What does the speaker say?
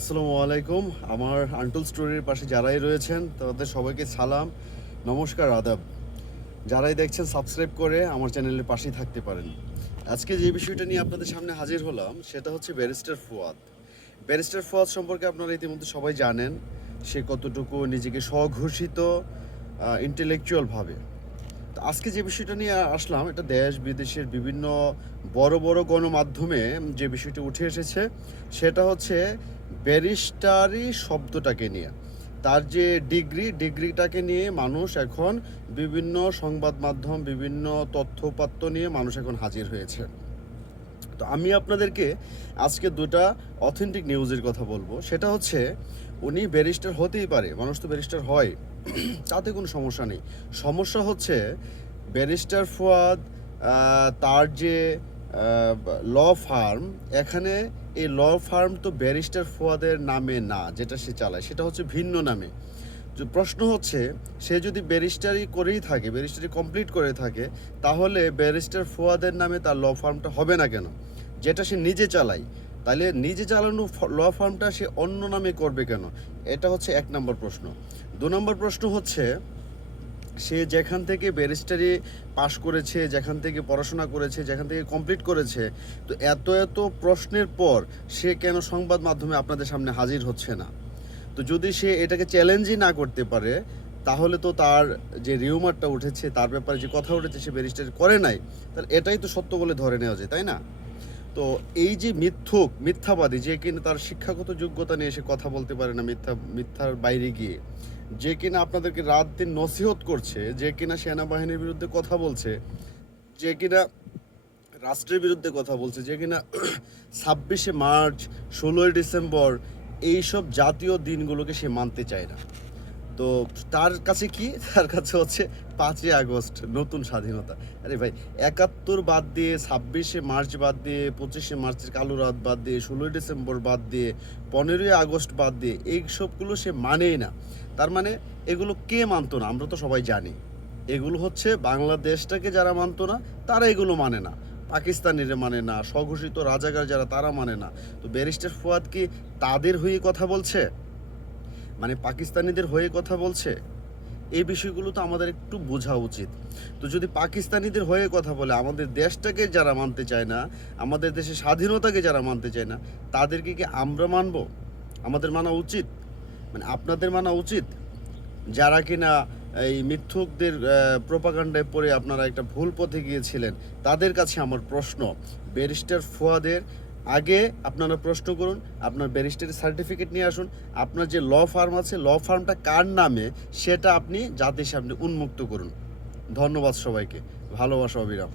আসসালামু আলাইকুম। আমার আন্টুল স্টোরির পাশে যারাই রয়েছেন, তাদের সবাইকে সালাম, নমস্কার, আদাব। যারাই দেখছেন, সাবস্ক্রাইব করে আমার চ্যানেলের পাশেই থাকতে পারেন। আজকে যে বিষয়টা নিয়ে আপনাদের সামনে হাজির হলাম, সেটা হচ্ছে ব্যারিস্টার ফুয়াদ। ব্যারিস্টার ফুয়াদ সম্পর্কে আপনারা ইতিমধ্যে সবাই জানেন, সে কতটুকু নিজেকে স্বঘোষিত ইন্টেলেকচুয়ালভাবে তো আজকে যে বিষয়টা নিয়ে আসলাম, এটা দেশ বিদেশের বিভিন্ন বড় বড় গণমাধ্যমে যে বিষয়টি উঠে এসেছে, সেটা হচ্ছে ব্যারিস্টারি শব্দটাকে নিয়ে। তার যে ডিগ্রি, ডিগ্রিটাকে নিয়ে মানুষ এখন বিভিন্ন সংবাদ মাধ্যম, বিভিন্ন তথ্যপাত্র নিয়ে মানুষ এখন হাজির হয়েছে। তো আমি আপনাদেরকে আজকে দুটা অথেন্টিক নিউজের কথা বলব। সেটা হচ্ছে, উনি ব্যারিস্টার হতেই পারে, মানুষ তো ব্যারিস্টার হয়, তাতে কোনো সমস্যা নেই। সমস্যা হচ্ছে, ব্যারিস্টার ফুয়াদ তার যে ল ফার্ম, এখানে এই ল ফার্ম তো ব্যারিস্টার ফোয়াদের নামে না, যেটা সে চালায়, সেটা হচ্ছে ভিন্ন নামে। প্রশ্ন হচ্ছে, সে যদি ব্যারিস্টারি করেই থাকে ব্যারিস্টারি কমপ্লিট করে থাকে, তাহলে ব্যারিস্টার ফোয়াদের নামে তার ল ফার্মটা হবে না কেন? যেটা সে নিজে চালায়। তাহলে নিজে চালানো ল ফার্মটা সে অন্য নামে করবে কেন? এটা হচ্ছে এক নম্বর প্রশ্ন। দু নম্বর প্রশ্ন হচ্ছে সে যেখান থেকে ব্যারিস্টারি পাশ করেছে, যেখান থেকে পড়াশোনা করেছে, যেখান থেকে কমপ্লিট করেছে, তো এত এত প্রশ্নের পর সে কেন সংবাদ মাধ্যমে আপনাদের সামনে হাজির হচ্ছে না? তো যদি সে এটাকে চ্যালেঞ্জই না করতে পারে, তাহলে তো তার যে রিউমারটা উঠেছে, তার ব্যাপারে যে কথা উঠেছে সে ব্যারিস্টারি করে নাই, তাহলে এটাই তো সত্য বলে ধরে নেওয়া যায়, তাই না? তো এই যে মিথ্যুক, মিথ্যাবাদী, যে কিনা তার শিক্ষাগত যোগ্যতা নিয়ে সে কথা বলতে পারে না মিথ্যা, মিথ্যার বাইরে গিয়ে, যে কিনা আপনাদেরকে রাত দিন নসিহত করছে, যে কিনা সেনাবাহিনীর বিরুদ্ধে কথা বলছে, যে কিনা রাষ্ট্রের বিরুদ্ধে কথা বলছে, যে কিনা ছাব্বিশে মার্চ, ষোলোই ডিসেম্বর, এইসব জাতীয় দিনগুলোকে সে মানতে চায় না। তো তার কাছে কি? তার কাছে হচ্ছে পাঁচই আগস্ট, নতুন স্বাধীনতা। আরে ভাই, একাত্তর বাদ দিয়ে, ছাব্বিশে মার্চ বাদ দিয়ে, পঁচিশে মার্চের কালো রাত বাদ দিয়ে, ষোলোই ডিসেম্বর বাদ দিয়ে, পনেরোই আগস্ট বাদ দিয়ে, এই সবগুলো সে মানেই না। তার মানে এগুলো কে মানতো না? আমরা তো সবাই জানি। এগুলো হচ্ছে বাংলাদেশটাকে যারা মানতো না, তারা এগুলো মানে না। পাকিস্তানিরা মানে না, স্বঘোষিত রাজাকার যারা, তারা মানে না। তো ব্যারিস্টার ফুয়াদ কি তাদের হয়ে কথা বলছে? মানে পাকিস্তানিদের হয়ে কথা বলছে, এই বিষয়গুলো তো আমাদের একটু বোঝা উচিত। তো যদি পাকিস্তানিদের হয়ে কথা বলে, আমাদের দেশটাকে যারা মানতে চায় না, আমাদের দেশের স্বাধীনতাকে যারা মানতে চায় না, তাদেরকে কি আমরা মানব? আমাদের মানা উচিত? মানে আপনাদের মানা উচিত? যারা কিনা এই মিথ্যুকদের প্রোপাগান্ডায় পড়ে আপনারা একটা ভুল পথে গিয়েছিলেন, তাদের কাছে আমার প্রশ্ন। ব্যারিস্টার ফুয়াদের আগে আপনারা প্রশ্ন করুন, আপনার ব্যারিস্টারের সার্টিফিকেট নিয়ে আসুন, আপনার যে ল ফার্ম আছে, ল ফার্মটা কার নামে সেটা আপনি জাতির সামনে উন্মুক্ত করুন। ধন্যবাদ সবাইকে। ভালোবাসা, অবিরাম।